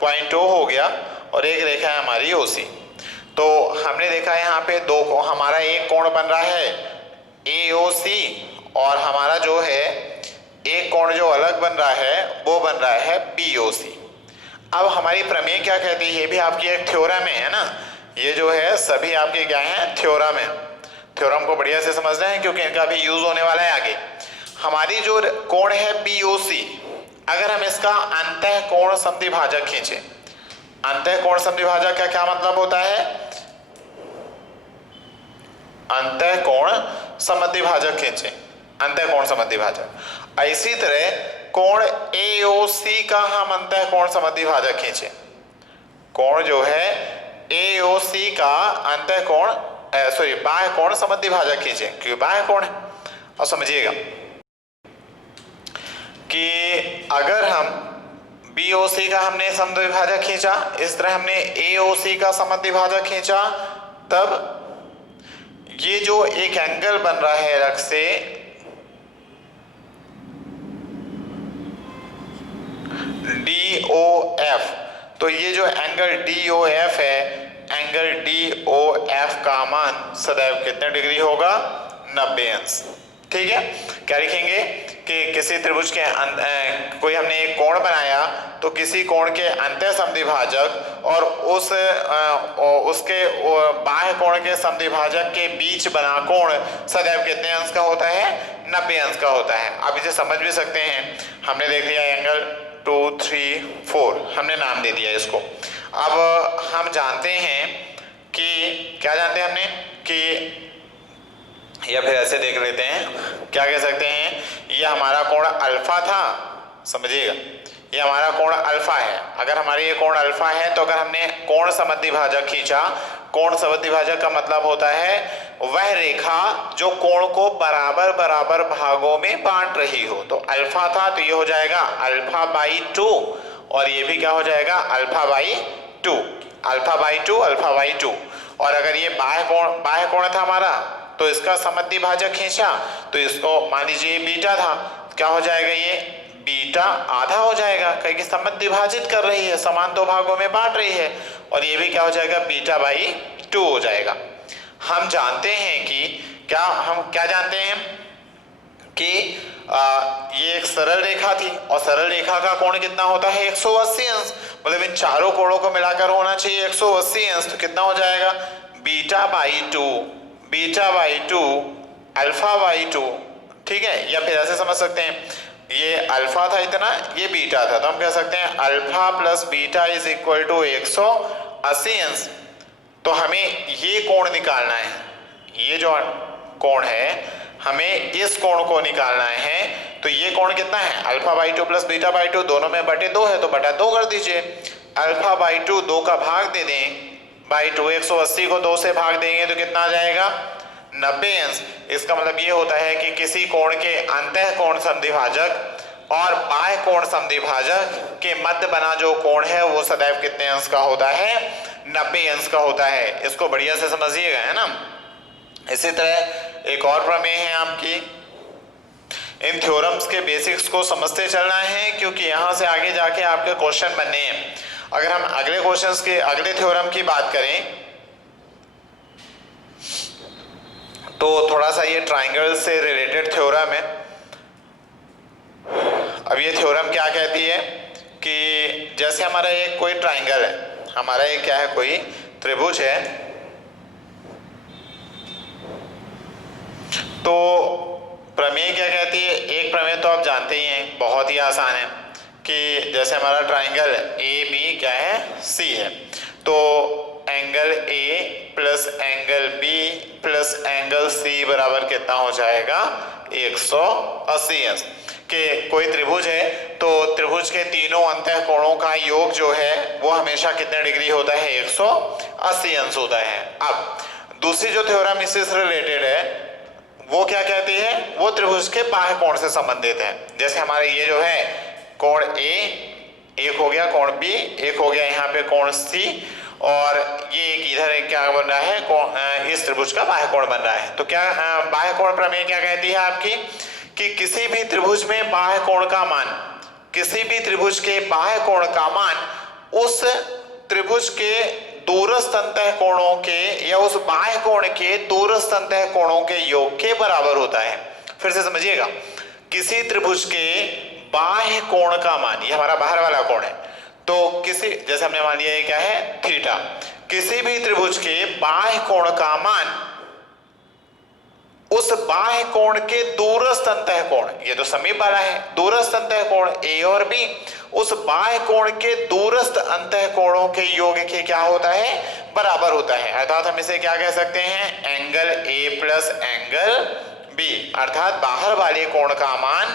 पॉइंट O हो गया और एक रेखा है हमारी OC। तो हमने देखा यहाँ पे दो को हमारा एक कोण बन रहा है AOC और हमारा जो है कोण जो अलग बन रहा है वो बन रहा है BOC। अब हमारी प्रमेय क्या कहती है, ये भी आपकी एक थ्योरम है ना, ये जो है सभी आपके क्या है, थ्योरम है। थ्योरम को बढ़िया से समझना है क्योंकि इनका भी यूज होने वाला है आगे। हमारी जो कोण है BOC, अगर हम इसका अंतः कोण समद्विभाजक खींचे, अंतः कोण समद्विभाजक का क्या मतलब होता है, अंतः कोण समद्विभाजक खींचे, अंतः कोण समद्विभाजक। इसी तरह कोण AOC का हम अंतः कोण समद्विभाजक खींचे, कोण जो है AOC का अंतः कोण बाह्य कोण समद्विभाजक खींचे, क्योंकि बाह्य कोण है। और समझिएगा कि अगर हम BOC का हमने समद्विभाजक खींचा, इस तरह हमने AOC का समद्विभाजक खींचा, तब ये जो एक एंगल बन रहा है रख से, DOF, तो ये जो एंगल DOF है, एंगल DOF का मान सदैव कितने डिग्री होगा, 90 अंश। ठीक है, क्या लिखेंगे कि किसी त्रिभुज के कोई हमने एक कोण बनाया, तो किसी कोण के अंतः समद्विभाजक और उसके बाह्य कोण के समद्विभाजक के बीच बना कोण सदैव कितने अंश का होता है, 90 अंश का होता है। आप इसे समझ भी सकते हैं, हमने देख लिया एंगल 2, 3, 4, हमने नाम दे दिया इसको। अब हम जानते हैं कि क्या जानते हैं हमने कि, या फिर ऐसे देख लेते हैं, क्या कह सकते हैं, ये हमारा कोण अल्फा था, समझिएगा ये हमारा कोण अल्फा है। अगर हमारे ये कोण अल्फा है तो अगर हमने कोण समद्विभाजक खींचा, कोण समद्विभाजक का मतलब होता है वह रेखा जो कोण को बराबर बराबर भागों में बांट रही हो। तो अल्फा था तो ये हो जाएगा अल्फा बाई 2, और ये भी क्या हो जाएगा, alpha by 2, alpha by 2, alpha by 2। और अगर ये बाह्य कोण था हमारा, तो इसका समद्विभाजक खींचा, तो इसको मान लीजिए बीटा था, क्या हो जाएगा, ये बीटा आधा हो जाएगा, क्योंकि समद्विभाजित कर रही है, समान दो भागों में बांट रही है, और ये भी क्या हो जाएगा, बीटा बाई 2 हो जाएगा। हम जानते हैं कि हम क्या जानते हैं कि ये एक सरल रेखा थी, और सरल रेखा का कोण कितना होता है, 180 अंश। मतलब इन चारों कोणों को मिलाकर होना चाहिए 180 अंश। तो कितना हो जाएगा, beta by 2, beta by 2, alpha by 2। ठीक है, या फिर ऐसे समझ सकते हैं, ये अल्फा था इतना, ये बीटा था, तो हम कह सकते हैं alpha plus beta is equal to 180 अंश। तो हमें ये कोण निकालना है, ये जो कोण है हमें इस कोण को निकालना है। तो ये कोण कितना है, alpha by 2 plus beta by 2, दोनों में बटे 2 है तो बटा 2 कर दीजिए। अल्फा बाई 2 2 का भाग दे दें, बाई 2, 180 को 2 से भाग देंगे तो कितना आ जाएगा, 90 अंश। इसका मतलब ये होता है कि किसी कोण के अंतः कोण समद्विभाजक और बाह्य कोण समद्विभाजक के मध्य बना जो कोण है वो सदैव कितने अंश का होता है, 90 अंश का होता है। इसको बढ़िया से समझिएगा, है ना। इसी तरह एक और प्रमेय है आपकी, इन थ्योरम्स के बेसिक्स को समझते चलना है, क्योंकि यहाँ से आगे जाके आपके क्वेश्चन बनने हैं। अगर हम अगले क्वेश्चंस के अगले थ्योरम की बात करें तो थोड़ा सा ये ट्राइंगल से रिलेटेड थ्योरम है। अब ये थ्योरम क्या कहती है कि जैसे हमारा एक कोई ट्राइंगल है, हमारा एक क्या है, कोई त्रिभुज है, तो प्रमेय क्या कहती है, एक प्रमेय तो आप जानते ही हैं, बहुत ही आसान है, कि जैसे हमारा ट्राइंगल AB क्या है, C है, तो angle A plus angle B plus angle C बराबर कितना हो जाएगा, 180 अंश। कि कोई त्रिभुज है तो त्रिभुज के तीनों अंतः कोणों का योग जो है वो हमेशा कितने डिग्री होता है, 180 अंश होता है। अब दूसरी जो थ्योरम इससे रिलेटेड है वो क्या कहती है, वो त्रिभुज के बाह्य कोण से संबंधित है। जैसे हमारे ये जो है कोण A एक हो गया, कोण B एक हो गया, यहाँ पे कोण C, और ये एक इधर एक क्या बन रहा है, इस त्रिभुज का बाह्य कोण बन रहा है। तो क्या बाह्य कोण प्रमेय क्या कहती है आपकी, कि किसी भी त्रिभुज में बाह्य कोण का मान, किसी भी त्रिभुज के बाह्य कोण का मान उस त्रिभुज के दूरस्थ अंतः कोणों के या उस बाह्य कोण के दूरस्थ अंतः कोणों के योग के बराबर होता है। फिर से समझिएगा, किसी त्रिभुज के बाह्य कोण का मान, ये हमारा बाहर वाला कोण है, तो किसी, जैसे हमने मान लिया ये क्या है थीटा, किसी भी त्रिभुज के बाह्य कोण का मान उस बाह्य कोण के दूरस्थ अंतः कोण, ये तो समीप वाला है, दूरस्थ अंतः कोण ए और बी, उस बाह्य कोण के दूरस्थ अंतः कोणों के योग के क्या होता है, बराबर होता है। अर्थात हम इसे क्या कह सकते हैं, angle A plus angle B, अर्थात बाहर वाले कोण का मान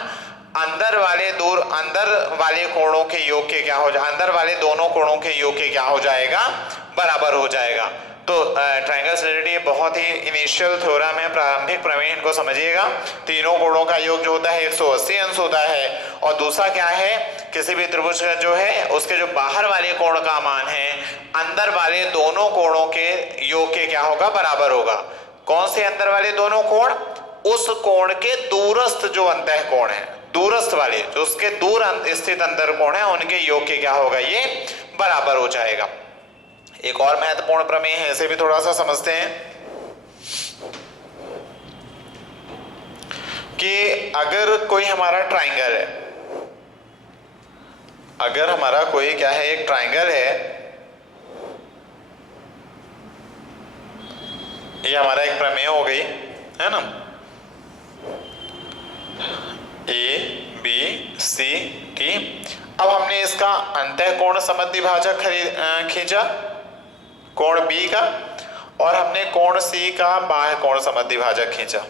अंदर वाले कोणों के योग के क्या हो जाए, अंदर वाले दोनों कोणों के योग के क्या हो जाएगा, बराबर हो जाएगा। तो ट्रायंगल सॉलिडिटी बहुत ही इनिशियल थ्योरम है, प्रारंभिक प्रमेय, इनको समझिएगा। तीनों कोणों का योग जो होता है 180 अंश होता है। और दूसरा क्या है, किसी भी त्रिभुज का जो है उसके जो बाहर वाले कोण का मान है अंदर वाले दोनों कोणों के योग के क्या होगा, बराबर होगा। कौन से अंदर वाले दोनों कोण, उस कोण के दूरस्थ जो अंतः कोण है, दूरस्थ वाले जो उसके दूर स्थित अंतर कोण है उनके योग के क्या होगा, ये बराबर हो जाएगा। एक और महत्वपूर्ण प्रमेय है, इसे भी थोड़ा सा समझते हैं कि अगर कोई हमारा ट्रायंगल है, अगर हमारा कोई क्या है एक ट्रायंगल है, ये हमारा एक प्रमेय हो गई है ना, ए बी सी टी। अब हमने इसका अंतः कोण समद्विभाजक खींचा कोण बी का, और हमने कोण सी का बाह्य कोण समद्विभाजक खींचा,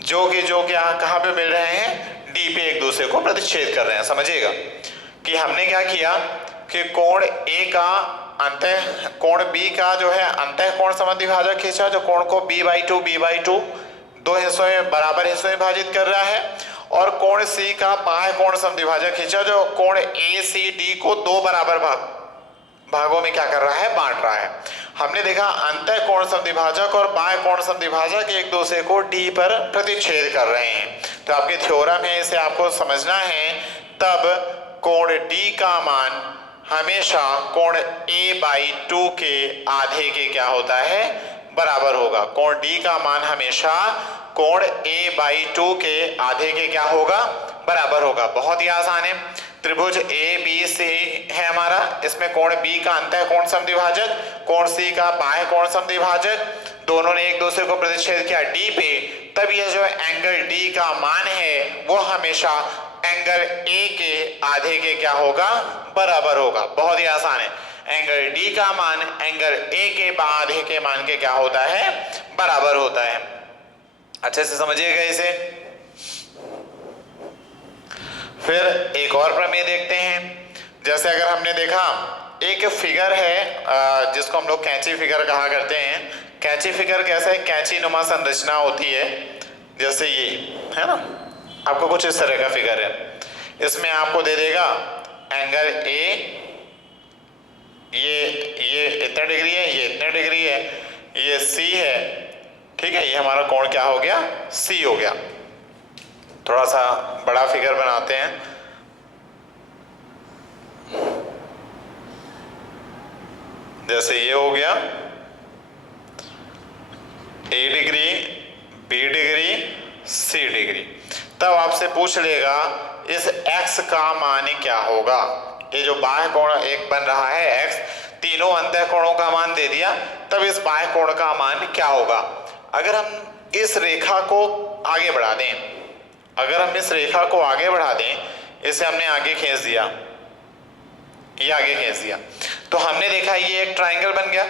जो कि कहां पे मिल रहे हैं, डी पे एक दूसरे को प्रतिच्छेद कर रहे हैं। समझिएगा कि हमने क्या किया कि कोण ए का अंतः कोण बी का जो है अंतः कोण समद्विभाजक खींचा, जो कोण को b/2 दो हिस्सों में बराबर हिस्सों में विभाजित कर रहा है, और कोण सी का बाह्य कोण समद्विभाजक खींचा, जो कोण ए सी डी को दो बराबर भागों में क्या कर रहा है, बांट रहा है। हमने देखा अंतः कोण समद्विभाजक और बाह्य कोण समद्विभाजक एक दूसरे को डी पर प्रतिच्छेद कर रहे हैं। तो आपके थ्योरम है, इसे आपको समझना है। तब कोण डी का मान हमेशा कोण a/2 के आधे के क्या होता है, बराबर होगा। कोण डी का मान हमेशा कोण a/2 के आधे के क्या होगा, बराबर होगा। बहुत ही आसान है। त्रिभुज ए बी सी है हमारा, इसमें कोण बी का अंतः कोण समद्विभाजक, कोण सी का बाह्य कोण समद्विभाजक, दोनों ने एक दूसरे को प्रतिच्छेद किया डी पे। तब यह जो एंगल डी का मान है वो हमेशा एंगल ए के आधे के क्या होगा, बराबर होगा। बहुत ही आसान है। एंगल डी का मान एंगल ए के आधे के मान के क्या होता है, बराबर होता है। अच्छे से समझिएगा इसे। फिर एक और प्रमेय देखते हैं। जैसे अगर हमने देखा एक फिगर है जिसको हम लोग कैंची फिगर कहा करते हैं। कैंची फिगर कैसे, कैंची नुमा संरचना होती है, जैसे ये है ना, आपको कुछ इस तरह का फिगर है। इसमें आपको दे देगा एंगल ए, ये इतने डिग्री है, ये इतने डिग्री है, ये सी है, ठीक है। ये हमारा कोण क्या हो गया, सी हो गया। थोड़ा सा बड़ा फिगर बनाते हैं। जैसे ये हो गया ए डिग्री, बी डिग्री, सी डिग्री। तब आपसे पूछ लेगा इस x का मान क्या होगा। ये जो बाह्य कोण एक बन रहा है x, तीनों अंतः कोणों का मान दे दिया, तब इस बाह्य कोण का मान क्या होगा। अगर हम इस रेखा को आगे बढ़ा दें, अगर हम इस रेखा को आगे बढ़ा दें, इसे हमने आगे खींच दिया, ये आगे खींच दिया, तो हमने देखा ये एक ट्रायंगल बन गया।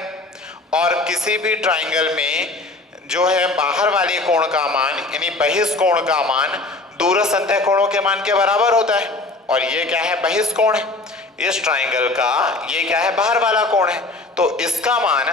और किसी भी ट्रायंगल में जो है बाहर वाले कोण का मान यानी बहिष्ठ कोण का मान दूरस्थ अंतः कोणों के मान के बराबर होता है। और ये क्या है, बहिष्ठ कोण है। इस ट्रायंगल का ये क्या है, बाहर वाला कोण है, तो इसका मान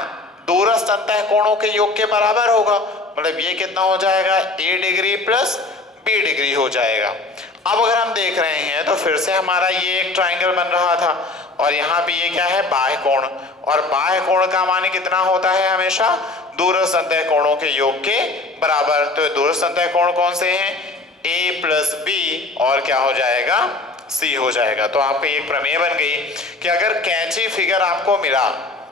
दूरस्थ अंतः कोणों के योग के बराबर होगा। मतलब ये कितना हो जाएगा, a degree plus b degree हो जाएगा। अब अगर हम देख रहे हैं तो फिर से हमारा ये एक ट्रायंगल बन रहा था, और यहाँ पे ये क्या है, बाह्य कोण। और बाह्य कोण का मान कितना होता है, हमेशा दूरस्थ अंतः कोणों के योग के बराबर। तो दूरस्थ अंतः कोण कौन से हैं, a प्लस बी, और क्या हो जाएगा, c हो जाएगा। तो आपकी एक प्रमेय बन गई कि अगर कैंची फिगर आपको मिला,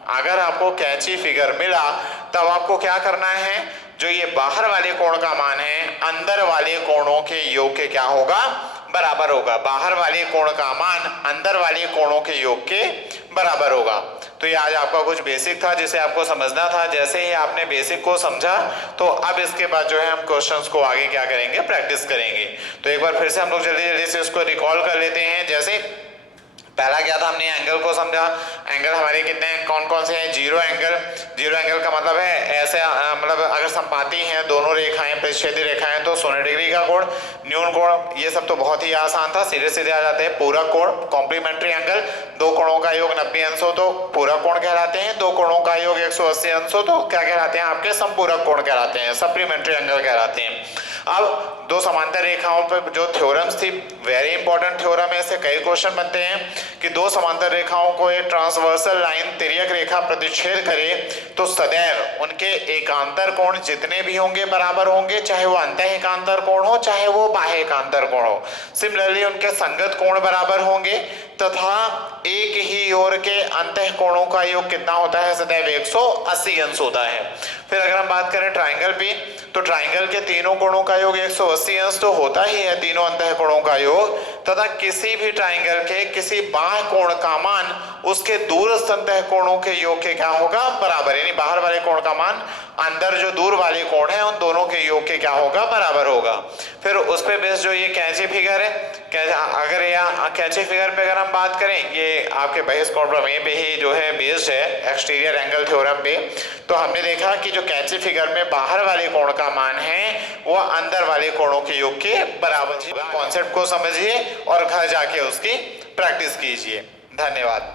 अगर आपको कैंची फिगर मिला, तब आपको क्या करना है, जो ये बाहर वाले कोण का मान है अंदर वाले कोणों के योग के क्या होगा, बराबर होगा। बाहर वाले कोण का मान अंदर वाले कोणों के योग के बराबर होगा। तो ये आज आपका कुछ बेसिक था जिसे आपको समझना था। जैसे ही आपने बेसिक को समझा तो अब इसके बाद जो है हम क्वेश्चंस को आगे क्या करेंगे, प्रैक्टिस करेंगे। तो एक बार फिर से हम लोग जल्दी जल्दी से इसको रिकॉल कर लेते हैं। जैसे पहला क्या था, हमने एंगल को समझा। एंगल हमारे कितने हैं, कौन कौन से हैं, जीरो एंगल। जीरो एंगल का मतलब है ऐसे मतलब अगर संपाती हैं दोनों रेखाएं, प्रतिच्छेदी रेखाएं, तो 100 डिग्री का कोण, न्यून कोण, ये सब तो बहुत ही आसान था, सीधे सीधे आ जाते हैं। पूरक कोण, कॉम्प्लीमेंट्री एंगल, दो कोणों का योग 90 अंश हो तो पूरक कोण कहलाते हैं। दो कोणों का योग 180 अंश हो तो क्या कहलाते हैं, आपके संपूरक कोण कहलाते हैं, सप्लीमेंट्री एंगल कहलाते हैं। अब दो समांतर रेखाओं पर जो थ्योरम्स थी, वेरी इंपॉर्टेंट थ्योरम है, ऐसे कई क्वेश्चन बनते हैं कि दो समांतर रेखाओं को एक ट्रांसवर्सल लाइन तिर्यक रेखा प्रतिच्छेद करे तो सदैव उनके एकांतर कोण जितने भी होंगे बराबर होंगे, चाहे वो अंतः एकांतर कोण हो चाहे वो बाह्य एकांतर कोण हो। सिमिलरली उनके संगत कोण बराबर होंगे तथा एक ही ओर के अंतः कोणों का योग कितना होता है, सदैव 180 अंश होता है। फिर अगर हम बात करें ट्राइंगल पे, तो ट्राइंगल के तीनों कोणों का योग 180 अंश तो होता ही है, तीनों अंतः कोणों का योग, तथा किसी भी ट्राइंगल के किसी बाह्य कोण का मान उसके दूरस्थ अंतः कोणों के योग के क्या होगा, बराबर। यानी बाहर वाले कोण का मान अंदर जो दूर वाले कोण है उन दोनों के योग के क्या होगा, बराबर होगा। फिर उस पे बेस जो ये कैंची फिगर है, अगर या कैंची फिगर पे अगर हम बात करें, ये आपके बहिष्ठ कोण प्रमेय पे ही जो है बेस्ड है, एक्सटीरियर एंगल थ्योरम पे। तो हमने देखा कि जो कैंची फिगर में बाहर वाले कोण का मान है वो अंदर वाले कोणों के योग के बराबर होगा। कॉन्सेप्ट को समझिए और घर जाके उसकी प्रैक्टिस कीजिए। धन्यवाद।